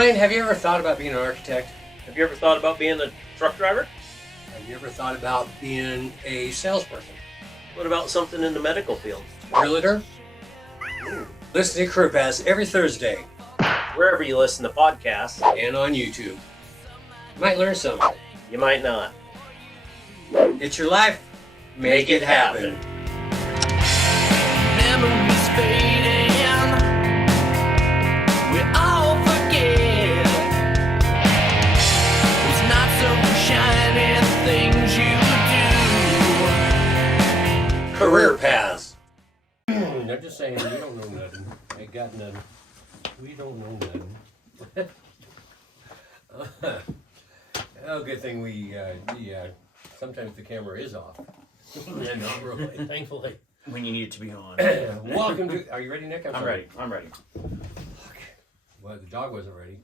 Ryan, have you ever thought about being an architect? Have you ever thought about being a truck driver? Have you ever thought about being a salesperson? What about something in the medical field? Realtor? Listen to Career Pass every Thursday Wherever you listen to podcasts, and on YouTube. You might learn something. you might not. It's your life. Make it happen. Memories fading, we all forget those not so shiny things you do. Career Pass. I'm just saying, we don't know nothing. I got nothing. We don't know nothing. Oh, good thing we sometimes the camera is off. Yeah, not really, thankfully. When you need it to be on. Welcome to. Are you ready, Nick? I'm ready. I'm ready. Well, the dog wasn't ready,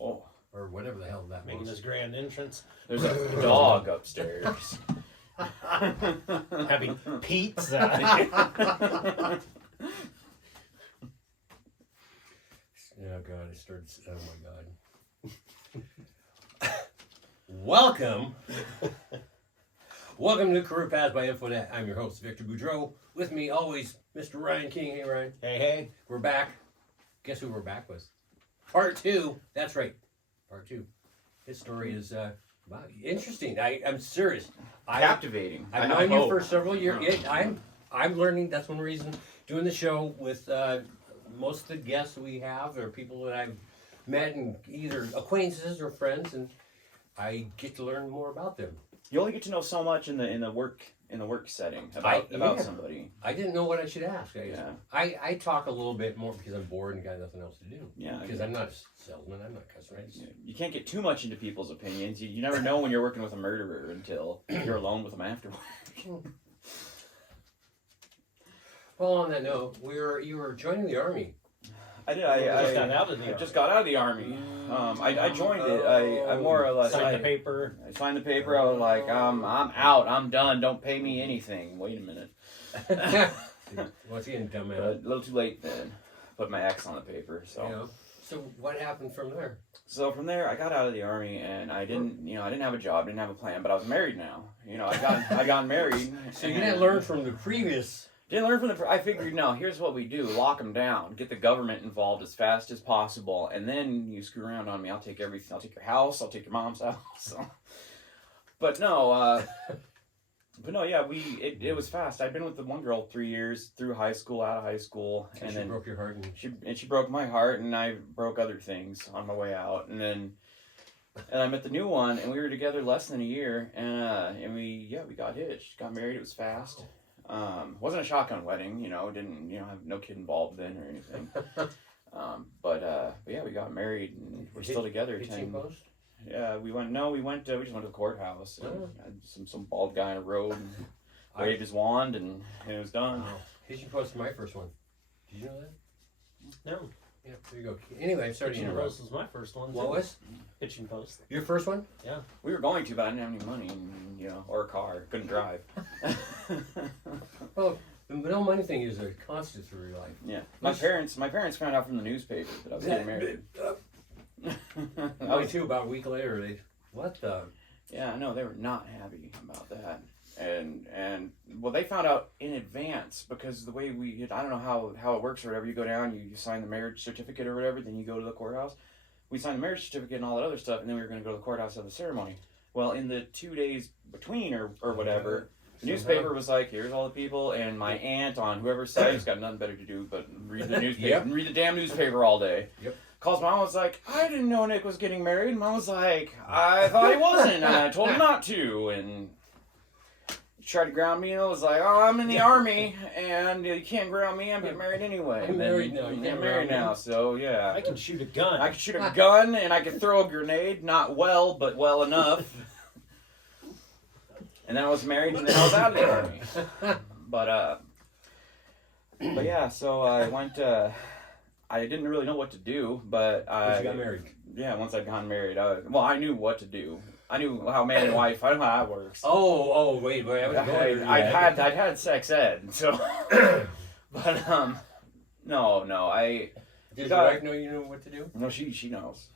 Oh, or whatever the hell that Making means. this grand entrance. there's a dog upstairs. Having pizza. Oh God! I started. Oh my God! Welcome. Welcome to Career Paths by Infonet. I'm your host, Victor Boudreau. With me always, Mr. Ryan King. Hey, Ryan. Hey. We're back. Guess who we're back with? Part 2. That's right. Part 2. His story is wow, interesting. I'm serious. Captivating. I've known you for several years. I'm learning. That's one reason doing the show with most of the guests we have are people that I've met and either acquaintances or friends, and I get to learn more about them. You only get to know so much in the work setting about somebody. I didn't know what I should ask. Yeah. I talk a little bit more because I'm bored and got nothing else to do. Yeah. Because I'm not a salesman. I'm not a customer. You can't get too much into people's opinions. You never know when you're working with a murderer until you're alone with them afterwards. Well, on that note, you were joining the Army. I did. Just got out of the I Army. just got out of the Army. I joined it. I more or less Signed the paper. I signed the paper. I was like, I'm out. I'm done. Don't pay me anything. Wait a minute. Once again, dumb man. But a little too late then. Put my ex on the paper. So. So what happened from there? So from there, I got out of the Army, and I didn't have a job, didn't have a plan, but I was married now. I got married. So you didn't learn from the previous. Didn't learn from I figured, no, here's what we do. Lock them down. Get the government involved as fast as possible. And then you screw around on me. I'll take everything. I'll take your house. I'll take your mom's house. So. But no, yeah, it was fast. I'd been with the one girl 3 years, through high school, out of high school. And then broke your heart. And she broke my heart, and I broke other things on my way out. And I met the new one, and we were together less than a year. And we got hitched. Got married. It was fast. Wasn't a shotgun wedding, didn't, have no kid involved then or anything. But yeah, we got married and we're still together. Yeah, we just went to the courthouse and had some bald guy on a road and waved his wand and it was done. Wow. Hitching Post is my first one. Did you know that? No. Yeah, there you go. Anyway, sorry to Hitching interrupt. Post was my first one. What was? Hitching Post. Your first one? Yeah. We were going to, but I didn't have any money and, or a car. Couldn't drive. Well, the no money thing is a constant through your life. Yeah. My parents found out from the newspaper that I was getting married. Me too, about a week later, what the? Yeah, no, they were not happy about that. And well, they found out in advance because the way I don't know how it works or whatever. You go down, you sign the marriage certificate or whatever, then you go to the courthouse. We signed the marriage certificate and all that other stuff, and then we were going to go to the courthouse to have the ceremony. Well, in the 2 days between or whatever, the newspaper was like, here's all the people, and my aunt on whoever's side has got nothing better to do but read the newspaper and read the damn newspaper all day. Yep. Calls mom, was like, I didn't know Nick was getting married. Mom was like, I thought he wasn't, and I told him not to, and tried to ground me, and I was like, oh, I'm in the Army, and you can't ground me, I'm getting married anyway. I'm married now. I'm married now, so yeah. I can shoot a gun. I can shoot a gun, and I can throw a grenade, not well, but well enough. And then I was married, and then I was out of the Army. But yeah, so I went, I didn't really know what to do, but Once you got married. Yeah, once I'd gotten married, I knew what to do. I knew how man and wife, I know how that works. Wait, I'd had sex ed, so, but, no, Did your wife know you knew what to do? No, she knows.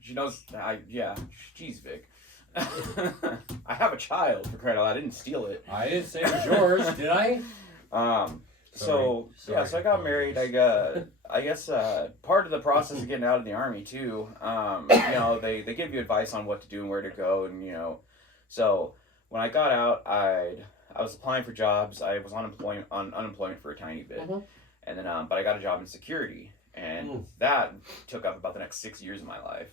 She knows. Jeez, Vic. I have a child, for crying out loud. I didn't steal it. I didn't say it was yours, did I? So I got married. I guess part of the process of getting out of the Army too. They give you advice on what to do and where to go, and so when I got out, I was applying for jobs. I was on unemployment for a tiny bit, and then but I got a job in security, and that took up about the next 6 years of my life.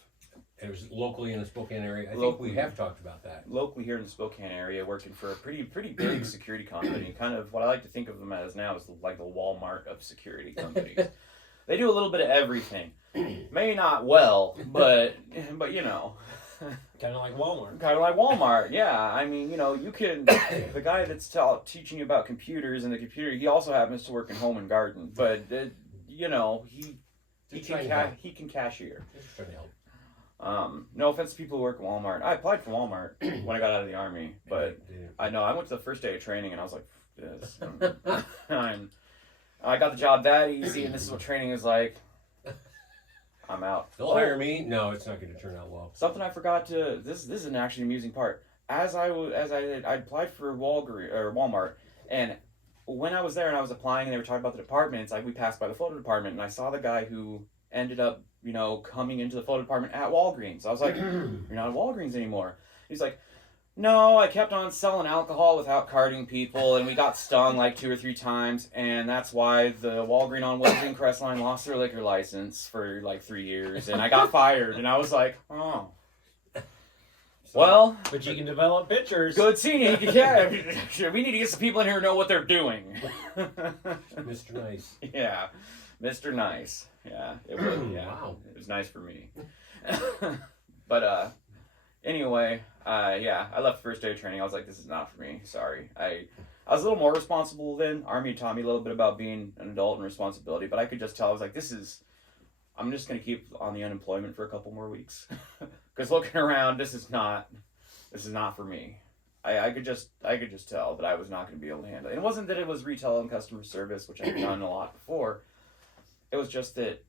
It was locally in the Spokane area. I think we have talked about that. Locally here in the Spokane area, working for a pretty big security company. Kind of what I like to think of them as now is like the Walmart of security companies. They do a little bit of everything. Maybe not well, but you know. Kind of like Walmart. Kind of like Walmart, yeah. I mean, you can. The guy that's teaching you about computers and the computer, he also happens to work in home and garden, but he can cashier. Just trying to help. No offense to people who work at Walmart. I applied for Walmart when I got out of the Army, but I went to the first day of training and I was like, this. I got the job that easy, and this is what training is like. I'm out. They'll hire me. No, it's not going to turn out well. Something I forgot to. This is an actually amusing part. I applied for Walmart, and when I was there and I was applying, and they were talking about the departments. We passed by the photo department, and I saw the guy who ended up, coming into the photo department at Walgreens. I was like, "You're not at Walgreens anymore." He's like, "No, I kept on selling alcohol without carding people, and we got stung like 2 or 3 times, and that's why the Walgreens on Wilson Crest line lost their liquor license for like 3 years, and I got fired." And I was like, "Oh, well." But you can develop pictures. Good seeing you. Yeah, we need to get some people in here who know what they're doing. Mr. Nice. Yeah, Mr. Nice. Yeah, it was. Yeah, Wow. It was nice for me. But anyway, I left first day of training. I was like, this is not for me. Sorry. I was a little more responsible then. Army taught me a little bit about being an adult and responsibility, but I could just tell. I was like, I'm just gonna keep on the unemployment for a couple more weeks, because looking around, this is not for me. I could just tell that I was not going to be able to handle it. It wasn't that it was retail and customer service, which I've done a lot before. It was just that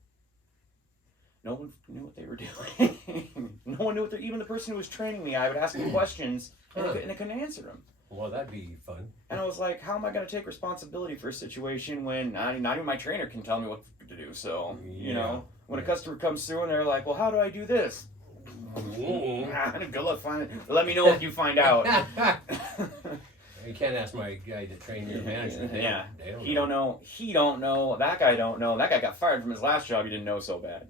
no one knew what they were doing. No one knew even the person who was training me. I would ask him questions, and I couldn't answer them. Well, that'd be fun. And I was like, how am I going to take responsibility for a situation when not even my trainer can tell me what to do? So, when a customer comes through and they're like, well, how do I do this? Good luck finding it. Let me know if you find out. You can't ask my guy to train your manager. Yeah. They don't He don't know. He don't know. That guy don't know. That guy got fired from his last job. He didn't know so bad.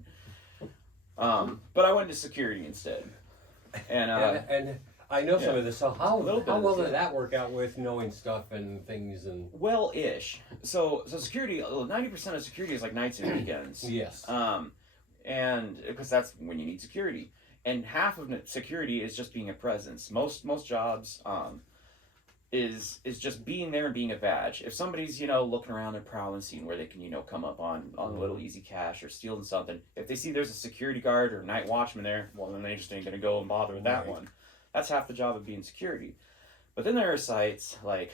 But I went to security instead. And I know some of this. So how well this, did that work out with knowing stuff and things and? Well-ish. So security. 90% of security is like nights and weekends. Yes. And because that's when you need security. And half of security is just being a presence. Most jobs is just being there and being a badge. If somebody's looking around, they're prowling, seeing where they can come up on a little easy cash or stealing something. If they see there's a security guard or night watchman there, well then they just ain't gonna go and bother with that one. That's half the job of being security. But then there are sites like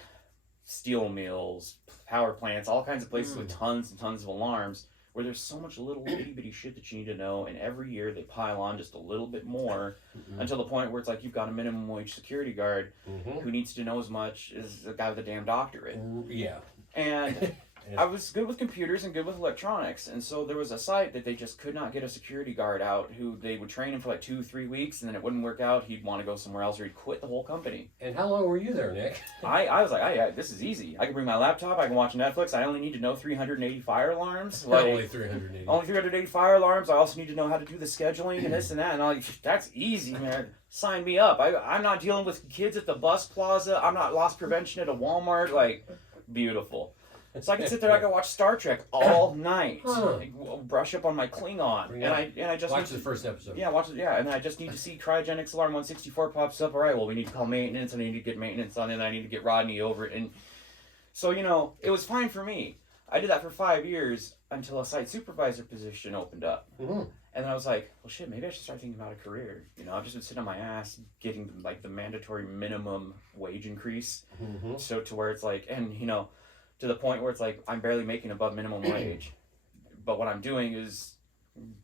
steel mills, power plants, all kinds of places with tons and tons of alarms, where there's so much little itty bitty shit that you need to know, and every year they pile on just a little bit more until the point where it's like you've got a minimum wage security guard who needs to know as much as the guy with a damn doctorate. Yeah. And I was good with computers and good with electronics, and so there was a site that they just could not get a security guard out who they would train him for like 2-3 weeks, and then it wouldn't work out. He'd want to go somewhere else, or he'd quit the whole company. And how long were you there, Nick? I was like, this is easy. I can bring my laptop. I can watch Netflix. I only need to know 380 fire alarms. Like, only 380. Only 380 fire alarms. I also need to know how to do the scheduling and this and that. And I'm like, that's easy, man. Sign me up. I'm not dealing with kids at the bus plaza. I'm not loss prevention at a Walmart. Like, beautiful. So I can sit there. I can watch Star Trek all night. Brush up on my Klingon, and I just watch the first episode. Yeah, watch it. Yeah, and then I just need to see cryogenics alarm 164 pops up. All right, well we need to call maintenance, and I need to get maintenance on it. And I need to get Rodney over it, and so it was fine for me. I did that for 5 years until a site supervisor position opened up, and then I was like, well shit, maybe I should start thinking about a career. I've just been sitting on my ass getting like the mandatory minimum wage increase, so to where it's like, and to the point where it's like I'm barely making above minimum wage, but what I'm doing is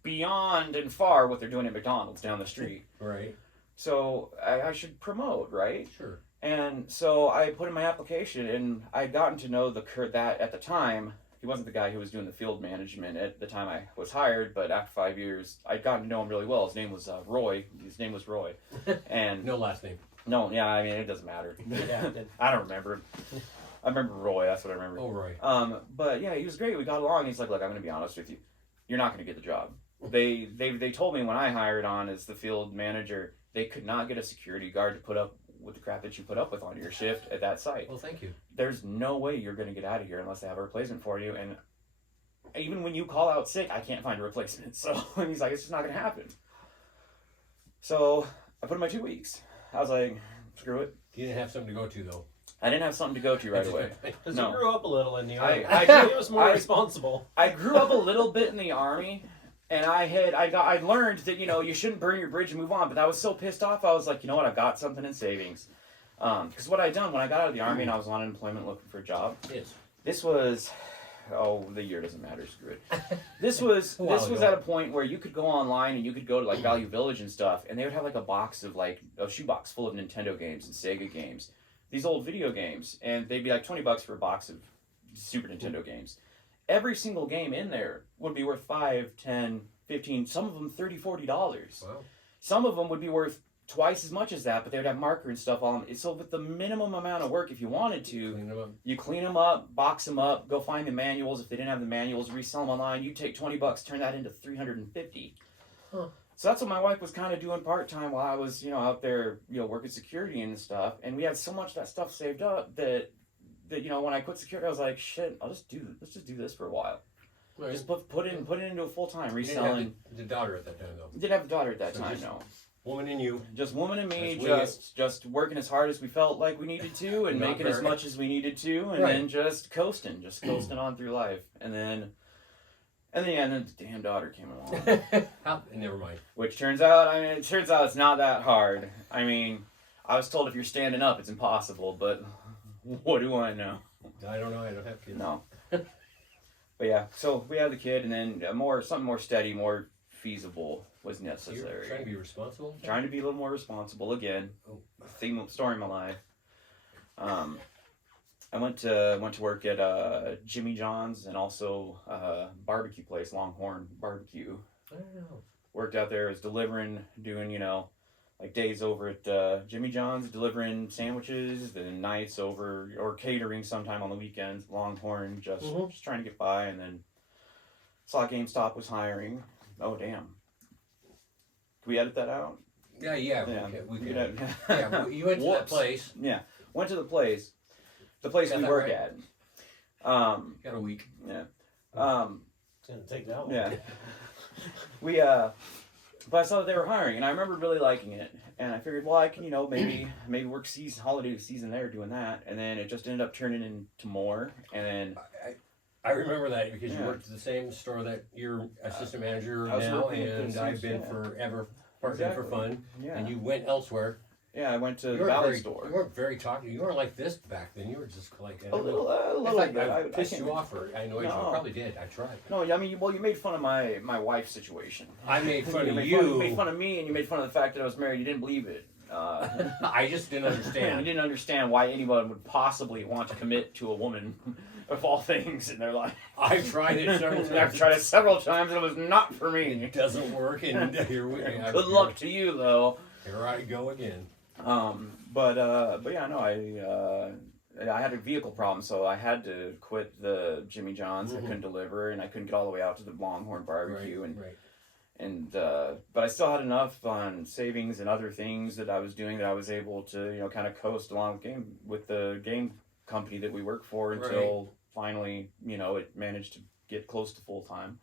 beyond and far what they're doing at McDonald's down the street. Right. So I should promote, right? Sure. And so I put in my application, and I'd gotten to know that at the time, he wasn't the guy who was doing the field management at the time I was hired, but after 5 years, I'd gotten to know him really well. His name was Roy. His name was Roy. And No last name. no, yeah, I mean, it doesn't matter. Redacted. I don't remember him. I remember Roy, that's what I remember. Oh, right. But yeah, he was great. We got along. He's like, look, I'm going to be honest with you. You're not going to get the job. They told me when I hired on as the field manager, they could not get a security guard to put up with the crap that you put up with on your shift at that site. Well, thank you. There's no way you're going to get out of here unless they have a replacement for you. And even when you call out sick, I can't find a replacement. So he's like, it's just not going to happen. So I put in my 2 weeks. I was like, screw it. You didn't have something to go to, though. I didn't have something to go to right away. Because No. you grew up a little in the army. I He was more responsible. I grew up a little bit in the army, and I learned that, you know, you shouldn't burn your bridge and move on. But I was so pissed off, I was like, you know what, I've got something in savings. Because what I'd done when I got out of the army and I was on unemployment looking for a job, Yes. this was, the year doesn't matter, screw it. This was A while this was ago. at a point where you could go online and you could go to like Value Village and stuff, and they would have like a shoebox full of Nintendo games and Sega games, these old video games, and they'd be like $20 for a box of Super Nintendo games. Every single game in there would be worth $5, $10, $15, some of them $30, $40. Wow. Some of them would be worth twice as much as that, but they would have marker and stuff on them. So with the minimum amount of work, if you wanted to, Clean them up. you clean them up, box them up, go find the manuals. If they didn't have the manuals, resell them online. You take $20, turn that into $350. Huh. So that's what my wife was kind of doing part time while I was, out there, working security and stuff. And we had so much of that stuff saved up that when I quit security, I was like, shit, let's just do this for a while. Right. Just put it into a full time You didn't have reselling. the daughter at that time, though. Didn't have a daughter at that So time, just- no. Woman and you. Just woman and me, That's just working as hard as we felt like we needed to, and Not making as very- much as we needed to, and Right. then just coasting on through life, and then the damn daughter came along, Never mind. which turns out it's not that hard. I mean, I was told if you're standing up, it's impossible, but what do I know? I don't know. I don't have kids. No. But yeah, so we had the kid, and then something more steady, more feasible was You're necessary. trying to be responsible. Trying to be a little more responsible again. Oh. Story of my life. I went to work at Jimmy John's and also barbecue place, Longhorn Barbecue. I don't know. Worked out there as delivering, doing like days over at Jimmy John's, delivering sandwiches, then nights over or catering sometime on the weekends. Longhorn, just trying to get by, and then saw GameStop was hiring. Oh damn. Can we edit that out? Yeah. Yeah. We You can. know- Yeah. Well, you went to that Whoops. place. Yeah, went to the place Got we that work right? at. Got a week. Yeah. It's going to take that one. Yeah. We but I saw that they were hiring, and I remember really liking it. And I figured, well, I can maybe work holiday season there doing that, and then it just ended up turning into more, and then I remember that because you Yeah. worked at the same store that you're assistant manager I was now, working at the and same I've been store. forever working for fun. yeah, And you went elsewhere. I went to the weren't Valley very, store. You weren't very talkative. You weren't like this back then. You were just like A little In fact, bit. I I pissed can't- you off, or I annoyed you. No. I probably did. I tried. No, I mean, you made fun of my wife's situation. I made fun of made you. You made fun of me, and you made fun of the fact that I was married. You didn't believe it. I just didn't You understand. didn't understand why anyone would possibly want to commit to a woman, of all things, in their life. I tried it several times. I've tried it several times, and it was not for me. It doesn't work, and here we go. Good luck to you, though. Here I go again. But yeah, no, I had a vehicle problem, so I had to quit the Jimmy John's. I couldn't deliver, and I couldn't get all the way out to the Longhorn Barbecue, Right. but I still had enough on savings and other things that I was doing that I was able to kind of coast along with the game company that we work for until finally it managed to get close to full time.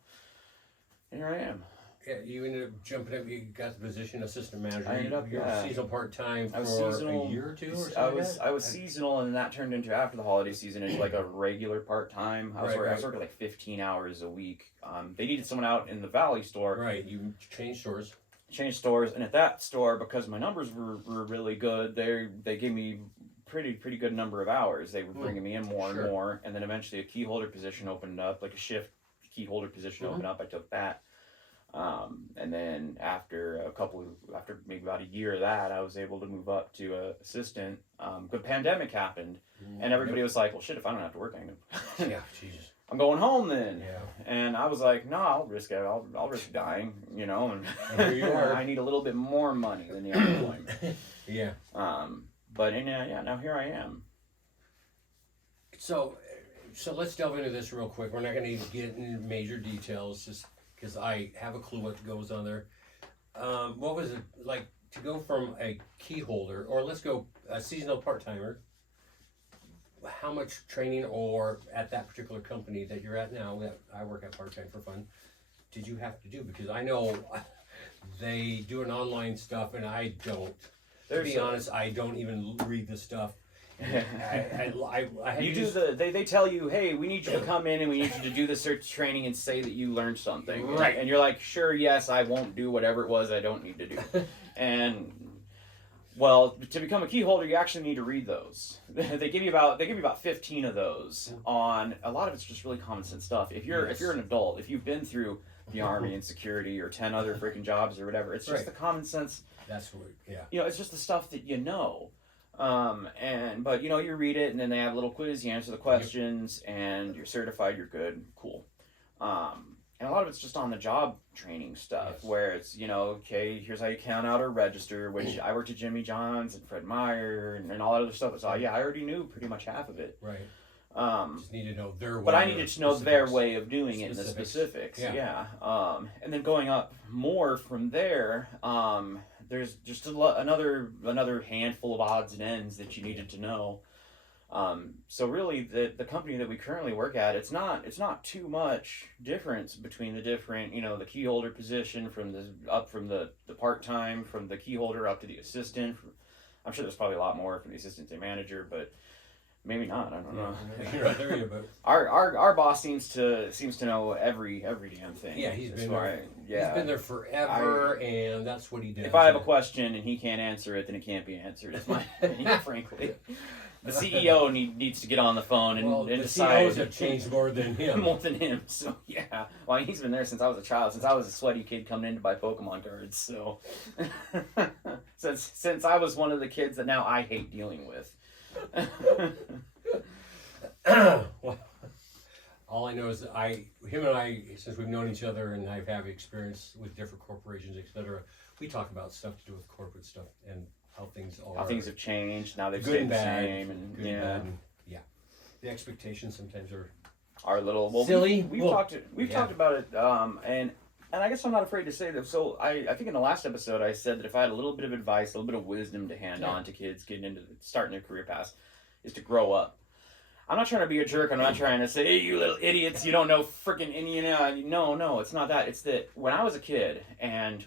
And here I am. Yeah, you ended up jumping up. You got the position assistant manager. I ended up, you were yeah. seasonal part time I was for seasonal. a year or two, or something. I like was that? seasonal, and that turned into after the holiday season into like a regular part time. I was Right. working like 15 hours a week. They needed someone out in the Valley store. Right, you changed stores. Changed stores, and at that store, because my numbers were really good, they gave me pretty good number of hours. They were bringing me in more Sure. and more, and then eventually a key holder position opened up, like a shift key holder position opened up. I took that. And then after maybe about a year of that, I was able to move up to a assistant. The pandemic happened, and everybody was like, "Well, shit, if I don't have to work, Yeah, Jesus. I'm going home then." Yeah. And I was like, "No, I'll risk it. I'll risk dying, you know." And here you are. I need a little bit more money than the unemployment. Yeah. But now here I am. So let's delve into this real quick. We're not going to get into major details, just because I have a clue what goes on there. What was it like to go from a key holder, or let's go a seasonal part-timer? How much training, or at that particular company that you're at now, that I work at part-time for fun, did you have to do? Because I know they do an online stuff, and I don't. To be honest, I don't even read the stuff. They tell you, hey, we need you to come in and we need you to do the search training and say that you learned something. Right. And you're like, sure, yes, I won't do whatever it was I don't need to do. And well, to become a key holder, you actually need to read those. They give you about 15 of those. On a lot of it's just really common sense stuff. If you're an adult, if you've been through the Army and security or 10 other freaking jobs or whatever, it's just the common sense. That's what, yeah. You know, it's just the stuff that you know. But you know, you read it and then they have a little quiz, you answer the questions and you're certified, you're good, cool. And a lot of it's just on the job training stuff where it's, you know, okay, here's how you count out a register, which I worked at Jimmy John's and Fred Meyer and all that other stuff. So yeah, I already knew pretty much half of it. Right. Just need to know their way. But I needed to know their way of doing it in the specifics. Yeah. And then going up more from there, there's just another handful of odds and ends that you needed to know. So really, the company that we currently work at, it's not too much difference between the different, you know, the key holder position from the part-time, from the key holder up to the assistant. I'm sure there's probably a lot more from the assistant to manager, but maybe not. I don't know. You're right there, but our boss seems to know every damn thing. yeah, he's been there. He's been there forever, and that's what he does. If I have a question and he can't answer it, then it can't be answered. It's my opinion, frankly. The CEO needs to get on the phone and the decide. CEOs have changed more than him. More than him. So yeah. Well, he's been there since I was a child. Since I was a sweaty kid coming in to buy Pokemon cards. So since I was one of the kids that now I hate dealing with. Well, all I know is that him and I, since we've known each other and I've had experience with different corporations, etc., we talk about stuff to do with corporate stuff and how things are. How things have changed. Now they've good stayed and the bad, same. And good and bad, and, the expectations sometimes are our little silly. We've talked about it, and I guess I'm not afraid to say that. So I think in the last episode I said that if I had a little bit of advice, a little bit of wisdom to hand on to kids starting their career paths, is to grow up. I'm not trying to be a jerk. I'm not trying to say, hey, you little idiots, you don't know freaking Indiana. No, it's not that. It's that when I was a kid and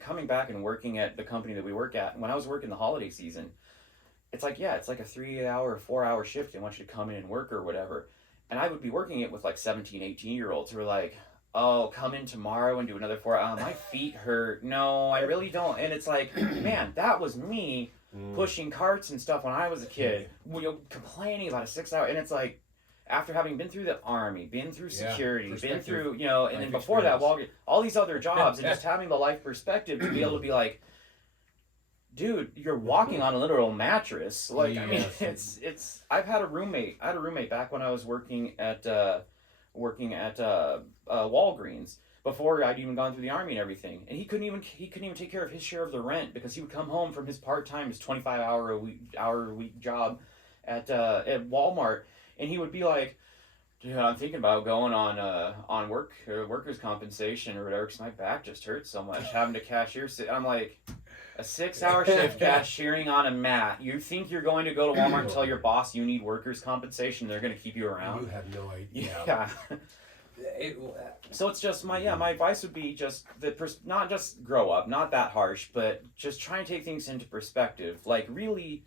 coming back and working at the company that we work at, when I was working the holiday season, it's like a 3-hour, 4-hour shift. They want you to come in and work or whatever. And I would be working it with like 17, 18-year-olds who were like, oh, come in tomorrow and do another 4 hours. My feet hurt. No, I really don't. And it's like, man, that was me pushing carts and stuff when I was a kid, complaining about a 6-hour. And it's like, after having been through the Army, been through security, been through, and then before that, all these other jobs, and just having the life perspective to be able to be like, dude, you're walking on a literal mattress. Like, I mean, it's. I've had a roommate. I had a roommate back when I was working at Walgreens before I'd even gone through the Army and everything. And he couldn't even take care of his share of the rent because he would come home from his part-time, his 25-hour a week job at Walmart, and he would be like, dude, I'm thinking about going on workers' compensation or whatever because my back just hurts so much having to cashier. I'm like, a 6-hour shift cashiering on a mat. You think you're going to go to Walmart and tell your boss you need workers' compensation? They're going to keep you around. You have no idea. Yeah. So it's just my advice would be just not just grow up, not that harsh, but just try and take things into perspective. Like really,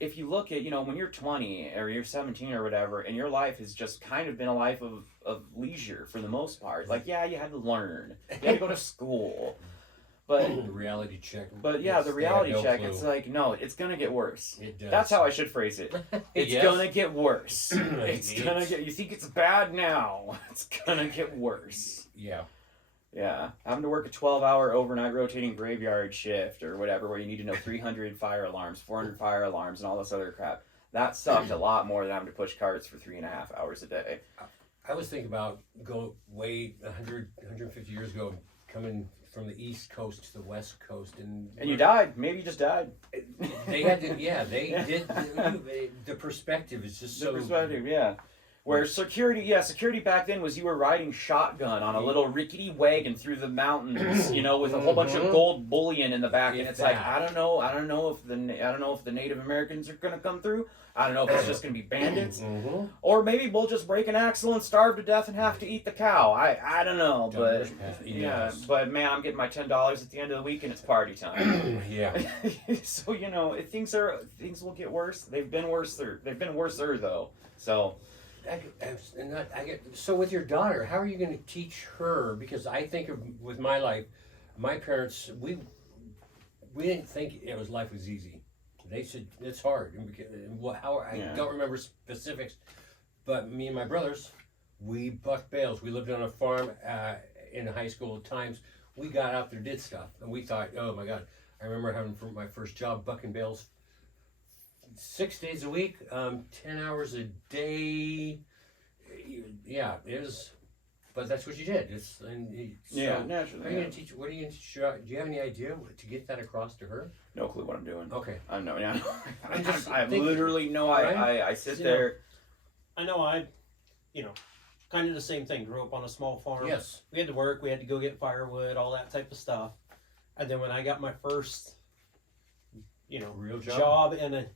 if you look at when you're 20 or you're 17 or whatever, and your life has just kind of been a life of leisure for the most part. Like you had to learn, you had to go to school. But the reality check. But yeah, the reality check. It's like, no, it's gonna get worse. It does. That's how I should phrase it. It's gonna get worse. It's gonna get. You think it's bad now? It's gonna get worse. Yeah. Yeah, having to work a 12-hour overnight rotating graveyard shift or whatever, where you need to know 300 fire alarms, 400 fire alarms, and all this other crap. That sucked a lot more than having to push carts for 3.5 hours a day. I was thinking about go way 150 years ago, coming from the East Coast to the West Coast, and And you died. Maybe you just died. they had to, yeah, they did. The perspective is just The so. perspective, yeah. Where security back then was you were riding shotgun on a little rickety wagon through the mountains, with a whole bunch of gold bullion in the back, and If it's like that. I don't know if the Native Americans are gonna come through. I don't know if it's just gonna be bandits, or maybe we'll just break an axle and starve to death and have to eat the cow. I don't know, but yeah, but man, I'm getting my $10 at the end of the week and it's party time. Yeah. So things will get worse. They've been worser though. So. So with your daughter, how are you going to teach her? Because I think with my life, my parents, we didn't think life was easy. They said it's hard. I don't remember specifics, but me and my brothers, we bucked bales. We lived on a farm in high school at times. We got out there, did stuff, and we thought, oh my God. I remember having for my first job bucking bales 6 days a week, 10 hours a day. Yeah, it was, but that's what you did. Naturally. What are you going to teach? What are you going to teach her? Do you have any idea to get that across to her? No clue what I'm doing. Okay. I know. Yeah. I have literally no. Right? I sit there. I know kind of the same thing. Grew up on a small farm. Yes. We had to work. We had to go get firewood, all that type of stuff. And then when I got my first, real job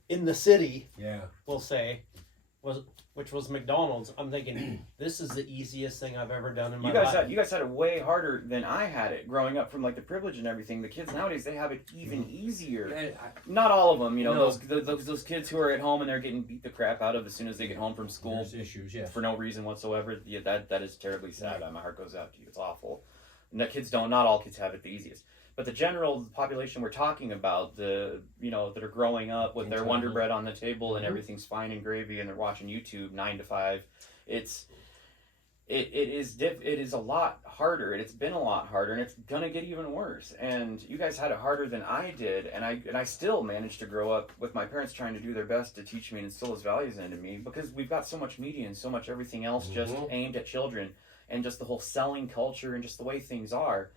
in the city, Yeah. we'll say, which was McDonald's. I'm thinking this is the easiest thing I've ever done in my life. You guys had it way harder than I had it growing up, from like the privilege and everything. The kids nowadays, they have it even easier. Not all of them, No. those kids who are at home and they're getting beat the crap out of as soon as they get home from school. There's issues, yeah. For no reason whatsoever. Yeah, that is terribly sad. My heart goes out to you. It's awful. Not all kids have it the easiest. But the general population we're talking about, that are growing up with their Wonder Bread on the table and everything's fine and gravy, and they're watching YouTube 9 to 5. It is a lot harder, and it's been a lot harder, and it's gonna get even worse. And you guys had it harder than I did, and I still managed to grow up with my parents trying to do their best to teach me and instill those values into me, because we've got so much media and so much everything else just aimed at children, and just the whole selling culture and just the way things are.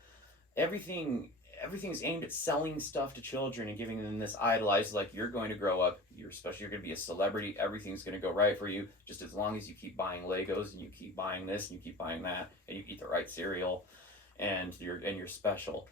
Everything's aimed at selling stuff to children and giving them this idolized, like, you're going to grow up, you're going to be a celebrity, everything's going to go right for you, just as long as you keep buying Legos and you keep buying this and you keep buying that and you eat the right cereal and you're special.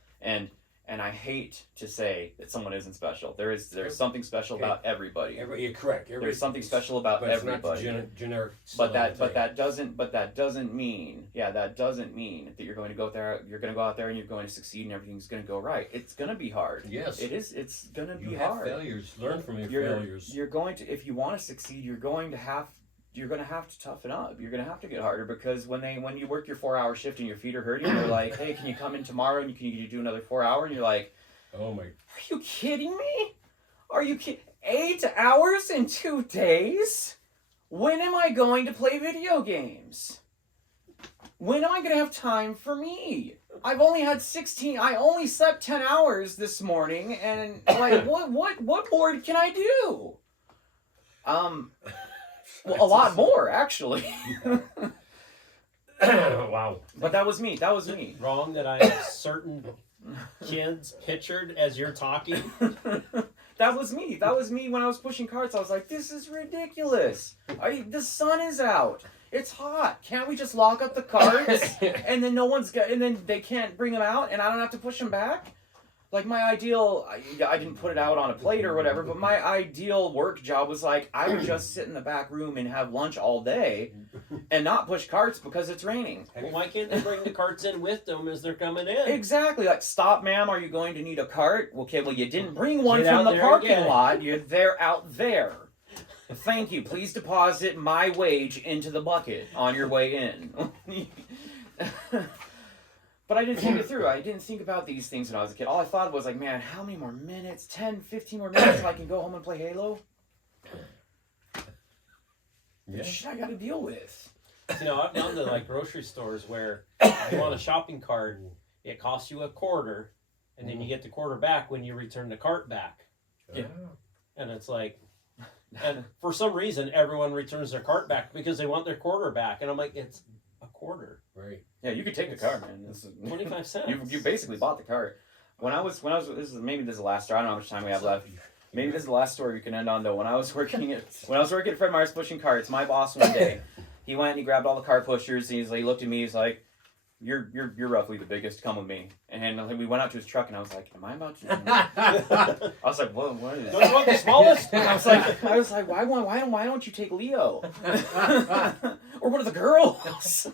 And I hate to say that someone isn't special. There's something special about everybody. You're correct. There's something special about but everybody. It's not generic. But that doesn't mean that you're going to go there. You're going to go out there and you're going to succeed and everything's going to go right. It's going to be hard. Yes, it is. It's going to be you have hard. Failures. Learn from your failures. You're going to, if you want to succeed, you're going to have to toughen up. You're going to have to get harder, because when you work your 4-hour shift and your feet are hurting, they're like, hey, can you come in tomorrow and can you do another 4 hour? And you're like, oh my. Are you kidding me? Are you 8 hours in 2 days? When am I going to play video games? When am I going to have time for me? I only slept 10 hours this morning, and like, what more can I do? Well, a lot more, actually. Wow. But that was me. Wrong that I have certain kids pictured as you're talking. That was me when I was pushing carts. I was like, this is ridiculous. The sun is out. It's hot. Can't we just lock up the carts and then and then they can't bring them out and I don't have to push them back? Like, my ideal, I didn't put it out on a plate or whatever, but my ideal work job was like, I would just sit in the back room and have lunch all day and not push carts because it's raining. Well, why can't they bring the carts in with them as they're coming in? Exactly. Like, stop, ma'am, are you going to need a cart? Okay, well, you didn't bring one Get from out the there parking again. lot. They're out there. Thank you. Please deposit my wage into the bucket on your way in. But I didn't think it through. I didn't think about these things when I was a kid. All I thought was like, man, how many more minutes? 10, 15 more minutes so I can go home and play Halo? Yeah. Shit I gotta deal with. You know, I've gone to like grocery stores where you want a shopping cart, it costs you $0.25, and then you get the quarter back when you return the cart back. Yeah. And it's like, and for some reason, everyone returns their cart back because they want their quarter back. And I'm like, it's $0.25. Right. Yeah, you could take the cart, man. This is 25 cents. You basically bought the cart. When I was this is the last story. I don't know how much time we have left. Maybe this is the last story we can end on though. When I was working at Fred Meyer's pushing carts, my boss one day, he went and he grabbed all the cart pushers and he looked at me, he's like, You're roughly the biggest, come with me. And we went out to his truck and I was like, am I about to I was like, what is Don't you want the smallest? I was like, why don't you take Leo? Or one of the girls?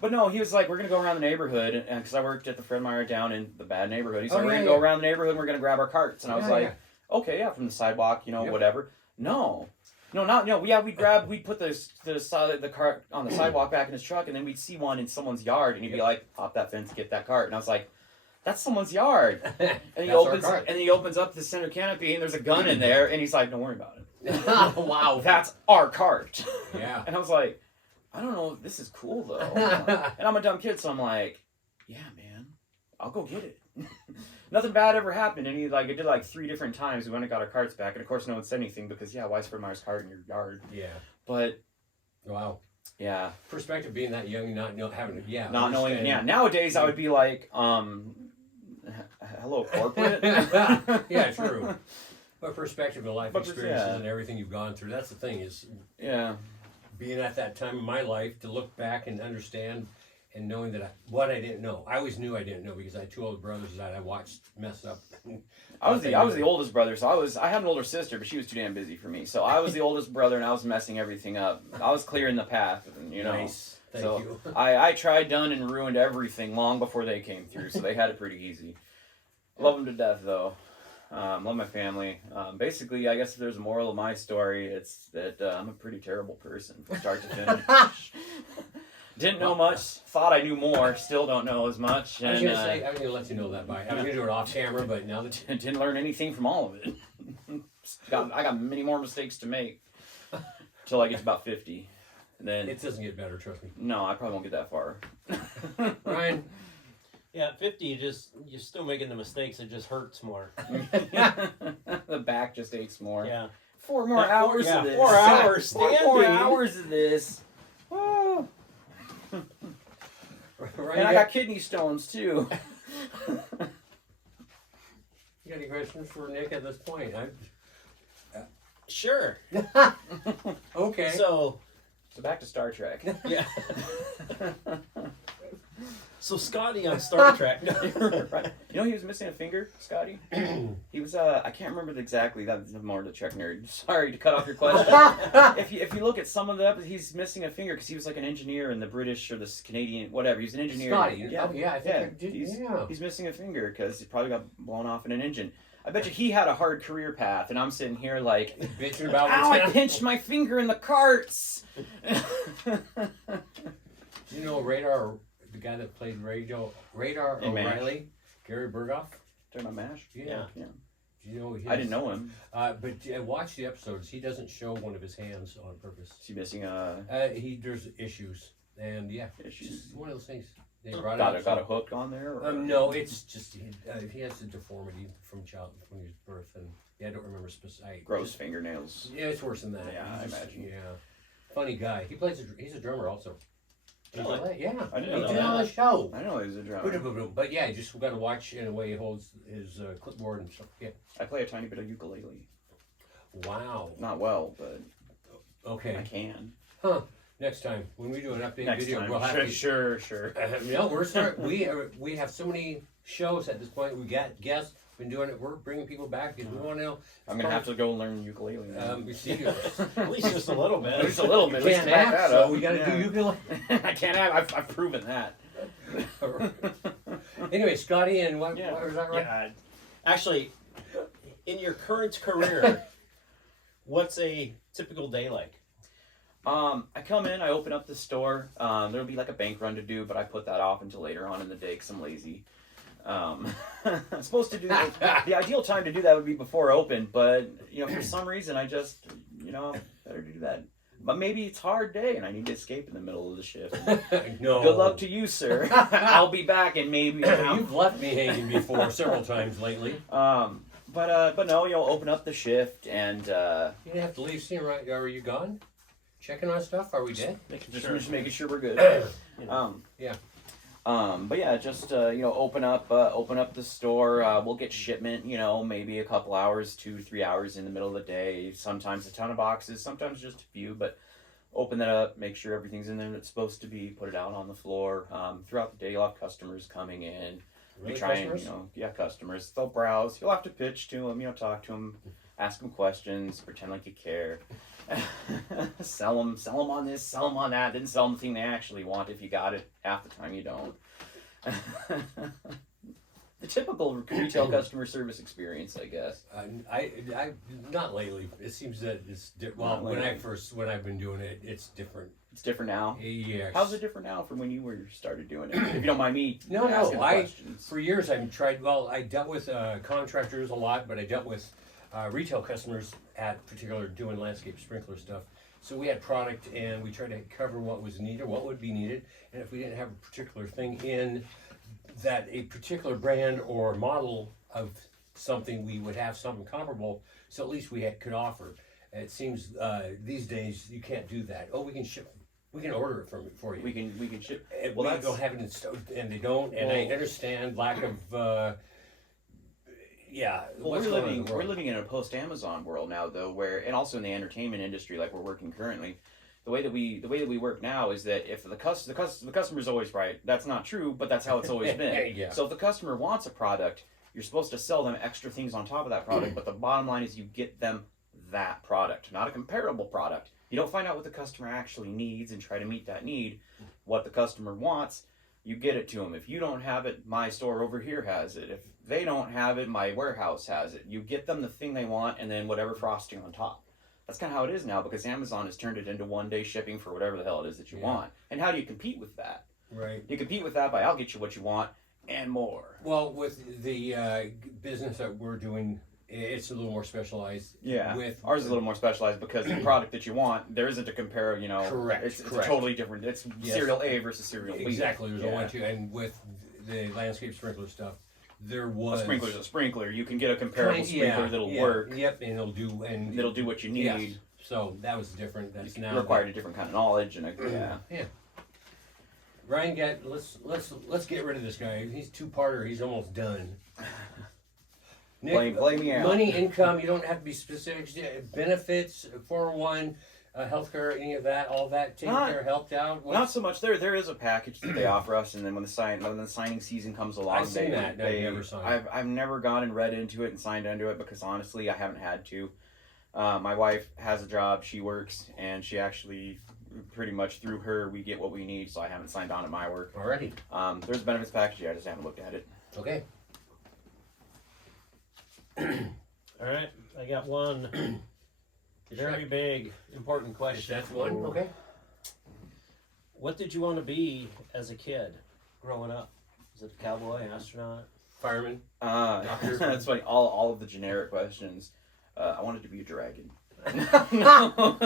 But no, he was like, we're going to go around the neighborhood, because I worked at the Fred Meyer down in the bad neighborhood. He's like, we're going to go around the neighborhood and we're going to grab our carts. And I was like, okay, yeah, from the sidewalk, whatever. No, we'd put the cart on the sidewalk back in his truck, and then we'd see one in someone's yard, and he'd be like, pop that fence, get that cart. And I was like, that's someone's yard. And he opens up the center canopy, and there's a gun in there, and he's like, don't worry about it. Wow. That's our cart. Yeah. And I was like, I don't know, this is cool though. And I'm a dumb kid, so I'm like, yeah, man, I'll go get it. Nothing bad ever happened, and he I did 3 different times. We went and got our carts back, and of course no one said anything because why is Fred Meyer's cart in your yard? Yeah. But wow. Yeah. Perspective being that young, not having not knowing. Yeah. Nowadays I would be like, hello corporate. Yeah, true. But perspective and life experiences and everything you've gone through. That's the thing is. Yeah. Being at that time in my life to look back and understand. And knowing that what I didn't know, I always knew I didn't know because I had 2 older brothers that I watched mess up. I was the oldest brother, so I had an older sister, but she was too damn busy for me. So I was the oldest brother, and I was messing everything up. I was clearing the path, Nice. Thank you. I tried, done, and ruined everything long before they came through. So they had it pretty easy. Love them to death, though. Love my family. Basically, I guess if there's a moral of my story, it's that I'm a pretty terrible person from start to finish. Didn't know much, thought I knew more, still don't know as much. And, I was going to say, I was going to let you know that, I was going to do it off camera, but now that didn't learn anything from all of it. I got many more mistakes to make till I get to about 50. And then it doesn't get better, trust me. No, I probably won't get that far. Ryan? Yeah, at 50, you're still making the mistakes, it just hurts more. The back just aches more. Yeah. 4 more hours of this. 4 hours standing. 4 more hours of this. Oh. Right, and I got kidney stones too. You got any questions for Nick at this point? Sure. Okay. So back to Star Trek. Yeah. So Scotty on Star Trek. Right. You know he was missing a finger, Scotty? He was I can't remember exactly. That's more the Trek nerd. Sorry to cut off your question. if you look at some of the episodes, he's missing a finger because he was like an engineer in the British or the Canadian, whatever. He's an engineer. Scotty. Yeah, I think he's missing a finger because he probably got blown off in an engine. I bet you he had a hard career path, and I'm sitting here like bitching about. Ow! I pinched my finger in the carts. You know, Radar. The guy that played Radar O'Reilly, Gary Berghoff. Talking about MASH? Yeah. You know, I didn't know him. But watch the episodes. He doesn't show one of his hands on purpose. Is he missing there's issues, and issues. Just one of those things. They got a hook on there? Or? No, it's just he has a deformity from his birth, and I don't remember specific. Gross fingernails. Yeah, it's worse than that. Yeah, I imagine. Yeah, funny guy. He's a drummer also. Really? Yeah, I didn't know he did on the show. I know he was a drummer. But yeah, you just got to watch in a way he holds his clipboard and stuff. Yeah. I play a tiny bit of ukulele. Wow. Not well, but okay. I can. Huh. Next time when we do an update video, we'll have to. Sure. No, we have so many shows at this point. We got guests. Been doing it. We're bringing people back because we want to know. I'm gonna have to go learn ukulele. We see at least just a little bit. Just a little bit. We can't have, so we got to do ukulele. I can't have. I've proven that. Anyway, Scotty, and what was that right? Yeah. Actually, in your current career, what's a typical day like? I come in, I open up the store. There'll be like a bank run to do, but I put that off until later on in the day because I'm lazy. I'm supposed to do the ideal time to do that would be before open, but for some reason I just better do that. but maybe it's a hard day and I need to escape in the middle of the shift. No. Good luck to you, sir. I'll be back in maybe an hour. You've left me hanging before several times lately. But no, you'll open up the shift and You didn't have to leave soon, right? Are you gone? Checking on stuff? Are we dead? just making sure we're good. Yeah. But yeah, just open up the store. We'll get shipment. Maybe a couple hours, 2 to 3 hours in the middle of the day. Sometimes a ton of boxes, sometimes just a few. But open that up, make sure everything's in there that's supposed to be. Put it out on the floor. Throughout the day, you'll have customers coming in. Really, We try customers? and customers. They'll browse. You'll have to pitch to them. Talk to them, ask them questions, pretend like you care. sell them on this, sell them on that. Then sell them the thing they actually want. If you got it, half the time you don't. The typical retail customer service experience, I guess. I not lately. It seems that it's well. Not lately. When I've been doing it, it's different. It's different now. Yes. How's it different now from when you started doing it? If you don't mind me No, asking the questions. for years I've tried. Well, I dealt with contractors a lot, but I dealt with retail customers at particular doing landscape sprinkler stuff. So we had product, and we tried to cover what was needed, what would be needed, and if we didn't have a particular thing in that a particular brand or model of something, we would have something comparable. So at least we could offer. It seems these days you can't do that. Oh, we can ship. We can order it for you. We can ship. And Well, we don't have it in stock, and they don't. And I understand lack of. Yeah. Well, what's we're going on in living the we're world. living in a post Amazon world now, though, and also in the entertainment industry, like we're working currently. The way that we work now is that if the customer's always right, that's not true, but that's how it's always been. Yeah. So if the customer wants a product, you're supposed to sell them extra things on top of that product, but the bottom line is you get them that product, not a comparable product. You don't find out what the customer actually needs and try to meet that need. What the customer wants, you get it to them. If you don't have it, my store over here has it. If they don't have it, my warehouse has it. You get them the thing they want and then whatever frosting on top. That's kind of how it is now because Amazon has turned it into one-day shipping for whatever the hell it is that you want. And how do you compete with that? Right. You compete with that by I'll get you what you want and more. Well, with the business that we're doing, it's a little more specialized. Yeah, With ours is a little more specialized because the product that you want, there isn't a compare, Correct, it's a correct. totally different, it's Yes. cereal A versus cereal B. Exactly. There's a Yeah. one, two, and with the landscape sprinkler stuff, there was A sprinkler's a sprinkler. You can get a comparable sprinkler that'll work. Yep, and it'll do, and It'll do what you need. Yes. So that was different. That's now Required a different kind of knowledge and Yeah. Ryan, let's get rid of this guy. He's two-parter. He's almost done. Nick, Blame me out. Money, income. You don't have to be specific. Benefits, 401, healthcare, any of that, all that taken Not- care, helped out. Not so much. There is a package that they offer us, and then when the signing season comes along, I've seen that. I've never signed. I've never gone and read into it and signed into it because honestly, I haven't had to. My wife has a job. She works, and she actually pretty much through her we get what we need. So I haven't signed on at my work. Already. There's a benefits package. I just haven't looked at it. Okay. All right, I got one very big, important question. That's one. Okay. What did you want to be as a kid growing up? Was it a cowboy, astronaut? Fireman. Doctor. That's funny. All of the generic questions. I wanted to be a dragon. No.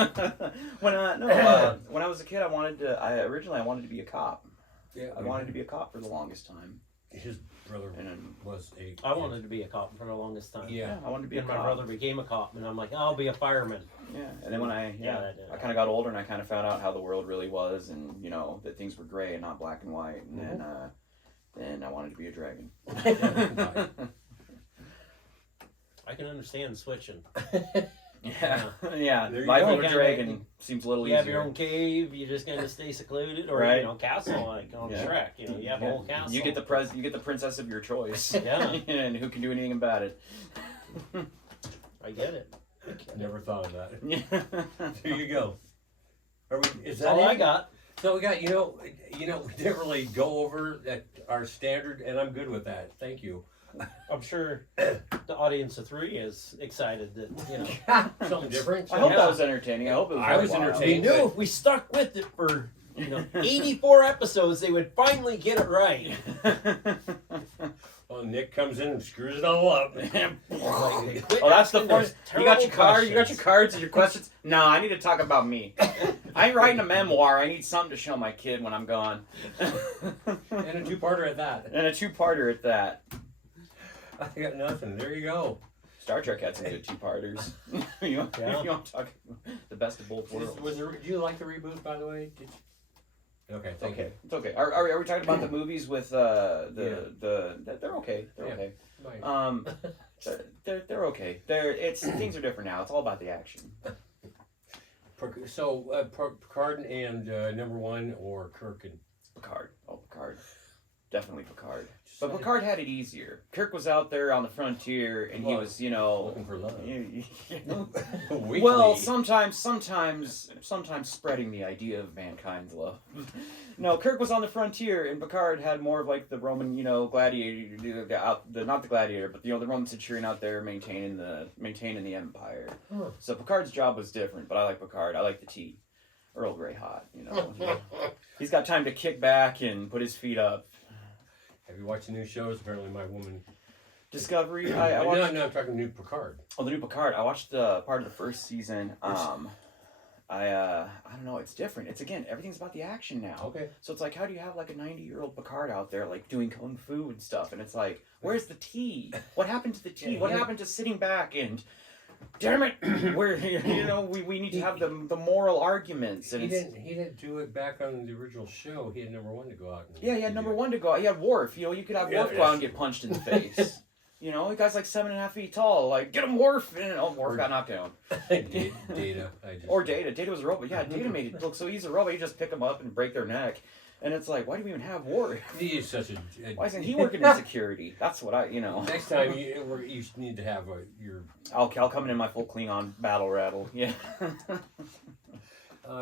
When I was a kid, I wanted to be a cop. Yeah. I wanted to be a cop for the longest time. His brother And then, was a. I wanted to be a cop for the longest time. Yeah. I wanted to be a Then my cop. brother became a cop, and I'm like, I'll be a fireman. Yeah, and then when I kind of got older and I kind of found out how the world really was, and that things were gray and not black and white, and then I wanted to be a dragon. I can understand switching. Yeah, There you Life go. of a dragon seems a little You have easier. your own cave. You just kind of stay secluded, or Right. Castle like on Yeah. Shrek. You have a whole castle. You get the princess of your choice. Yeah. And who can do anything about it? I get it. Never thought of that. Yeah. There you go. Is That's that all it? I got. So we got, we didn't really go over that our standard, and I'm good with that. Thank you. I'm sure the audience of 3 is excited that Something different. I hope Yeah. that was entertaining. I hope it was. I was worthwhile. entertained. They knew if we stuck with it for 84 episodes, they would finally get it right. Well, Oh, Nick comes in and screws it all up. Oh, that's the first. You got your card. You got your cards and your questions. No, I need to talk about me. I ain't writing a memoir. I need something to show my kid when I'm gone. And a two-parter at that. And a two-parter at that. I got nothing. There you go. Star Trek had some good two-parters. you want to talk the best of both worlds? Did you like the reboot, by the way? Did you? Okay, thank you. It's okay. Are we talking about the movies with they're okay. They're Yeah. okay. Right. They're okay. Things are different now. It's all about the action. So, Picard and number one, or Kirk and Picard. Oh, Picard. Definitely Picard. But Picard had it easier. Kirk was out there on the frontier, and he was, looking for love. Well, sometimes spreading the idea of mankind's love. No, Kirk was on the frontier, and Picard had more of like the Roman, gladiator, not the gladiator, but the Roman centurion out there maintaining the empire. Huh. So Picard's job was different, but I like Picard. I like the tea, Earl Grey hot. He's got time to kick back and put his feet up. Have you watched the new shows? Apparently, my woman. Discovery. I watched. No, I'm talking new Picard. Oh, the new Picard. I watched part of the first season. I don't know. It's different. It's again, everything's about the action now. Okay. So it's like, how do you have like a 90-year-old Picard out there like doing kung fu and stuff? And it's like, where's the tea? What happened to the tea? What happened to sitting back and? Damn it! We need to have the moral arguments. And he didn't do it back on the original show. He had number one to go out. Yeah, he had number one to go. He had Worf. You could have Worf go out and get punched in the face. The guy's like 7.5 feet tall. Like, get him, Worf! And Worf got knocked down. Data. Or Data. Data was a robot. Yeah, Data made it look so he's a robot. You just pick him up and break their neck. And it's like, why do we even have Worf? He is such a. Why isn't he working in security? That's what Next time you need to have your. I'll come in my full Klingon battle rattle. Yeah.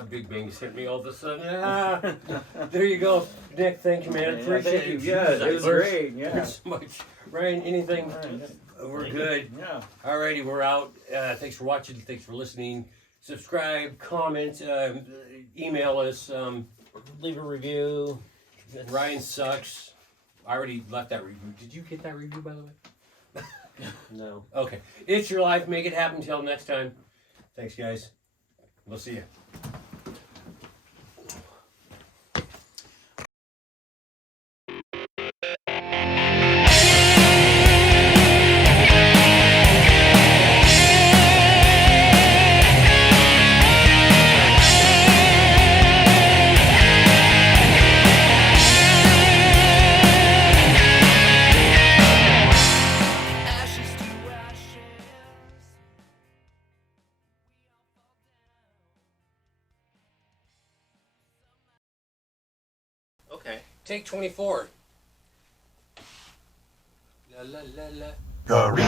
Big Bang hit me all of a sudden. There you go, Nick. Thank you, man. Appreciate it. Yeah, it was great. Yeah. Thanks so much, Ryan. Anything? We're good. Yeah. Alrighty, we're out. Thanks for watching. Thanks for listening. Subscribe, comment, email us. Leave a review. Ryan sucks. I already left that review. Did you get that review, by the way? No. Okay. It's your life. Make it happen. Till next time. Thanks, guys. We'll see you. Ashes to ashes. Okay. Take 24. La la la la. Gary.